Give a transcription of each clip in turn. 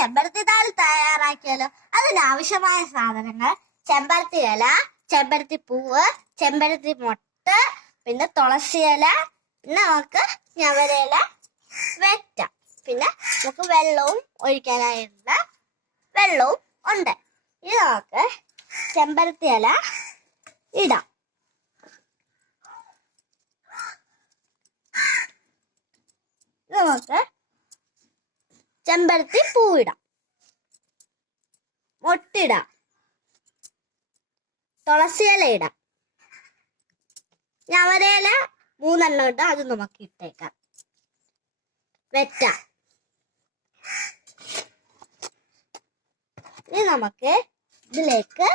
ചെമ്പരത്തി താളി തയ്യാറാക്കിയാലോ? അതിനാവശ്യമായ സാധനങ്ങൾ: ചെമ്പരത്തി ഇല, ചെമ്പരത്തി പൂവ്, ചെമ്പരത്തി മൊട്ട്, പിന്നെ തുളസി ഇല, പിന്നെ നമുക്ക് ഞവരയില വെറ്റാം. പിന്നെ നമുക്ക് വെള്ളവും ഒഴിക്കാനായിട്ടുള്ള വെള്ളവും ഉണ്ട്. ഇത് നമുക്ക് ചെമ്പരത്തി ഇല ഇടാം. നമുക്ക് ചെമ്പരത്തി പൂവിടാം, മൊട്ടിടാം, തുളസി ഇല ഇടാം, ഞവരയില 3 ഉണ്ട്, അത് നമുക്ക് ഇട്ടേക്കാം. വെറ്റാം. ഇനി നമുക്ക് ഇതിലേക്ക്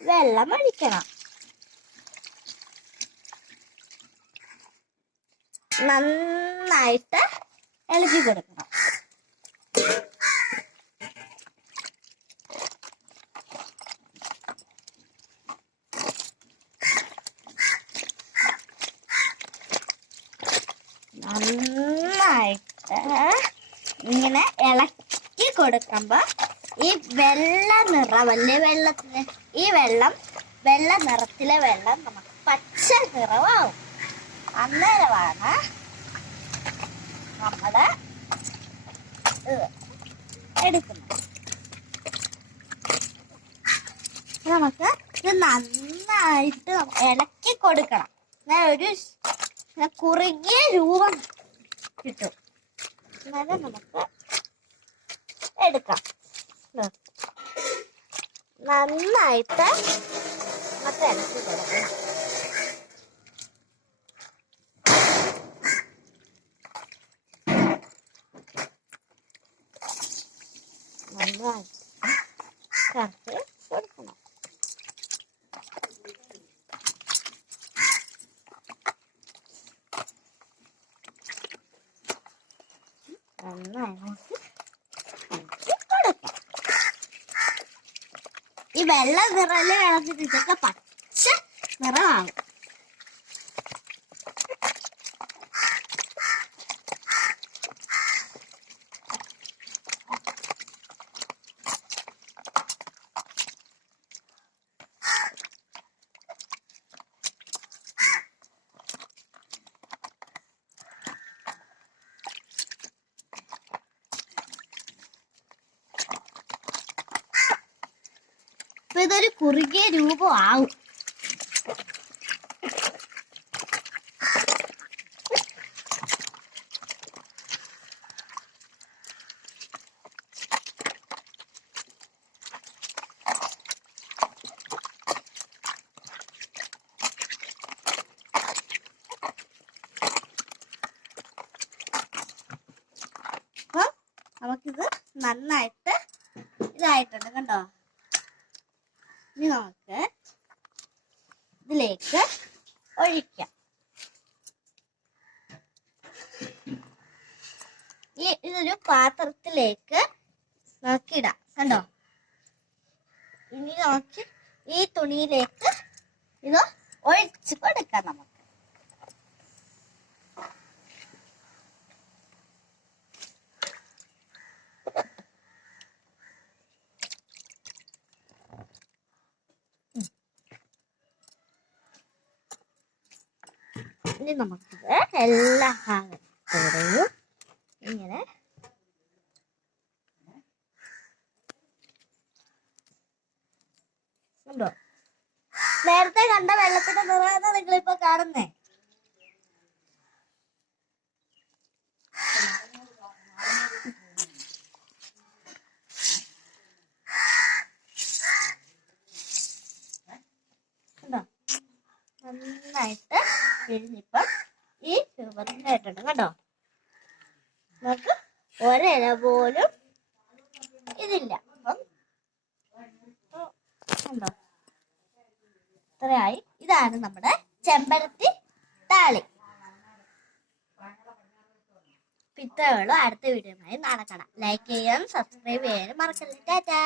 വെള്ളം ഒഴിക്കണം. നന്നായിട്ട് ഇളക്കി കൊടുക്കണം. നന്നായിട്ട് ഇങ്ങനെ ഇളക്കി കൊടുക്കുമ്പോ ഈ വെള്ള നിറമല്ലേ വെള്ളത്തിന്, ഈ വെള്ള നിറത്തിലെ വെള്ളം നമുക്ക് പച്ച നിറമാവും. അന്നേരമാണ് നമ്മള് എടുക്കുന്നത്. നമുക്ക് ഇത് നന്നായിട്ട് ഇളക്കി കൊടുക്കണം. ഒരു കുറുകിയ രൂപം കിട്ടും. അന്നേരം നമുക്ക് എടുക്കാം. നന്നായിട്ട് നമുക്ക് ഇളക്കി കൊടുക്കണം. നന്നായിട്ട് കറക്റ്റ് കൊടുക്കണം. നന്നായിട്ട് കൊടുക്കാം. ഈ വെള്ള നിറല് കളഞ്ഞിട്ട് ഇതൊക്കെ പച്ച നിറമാകും. ഇതൊരു കുറുകിയ രൂപമാവും. നമുക്കിത് നന്നായിട്ട് ഇതായിട്ടുണ്ട്, കണ്ടോ? ഇനി നമുക്ക് ഇതിലേക്ക് ഒഴിക്കാം. ഇതൊരു പാത്രത്തിലേക്ക് നോക്കിയിടാം, കണ്ടോ? ഇനി നമുക്ക് ഈ തുണിയിലേക്ക് ഇത് ഒഴിച്ച് കൊടുക്കാം. നമുക്ക് ഇനി നമുക്കിത് എല്ലാ ഭാഗത്തോടെയും ഇങ്ങനെ ഉണ്ടോ? നേരത്തെ കണ്ട വെള്ളത്തിന്റെ നിറമാണ് നിങ്ങളിപ്പോ കാണുന്നേ. നന്നായിട്ട് പിഴിഞ്ഞിപ്പം ഈ രൂപത്തിലായിട്ടുണ്ട്, കേട്ടോ? നമുക്ക് ഒരില പോലും ഇതില്ല. അപ്പം കണ്ടോ, ഇത്രയായി. ഇതാണ് നമ്മുടെ ചെമ്പരത്തി താളി. ഇത്രയേ ഉള്ളൂ. അടുത്ത വീഡിയോയുമായി നാളെ കാണാം. ലൈക്ക് ചെയ്യാനും സബ്സ്ക്രൈബ് ചെയ്യാനും മറക്കല്ലേ. ടാറ്റാ.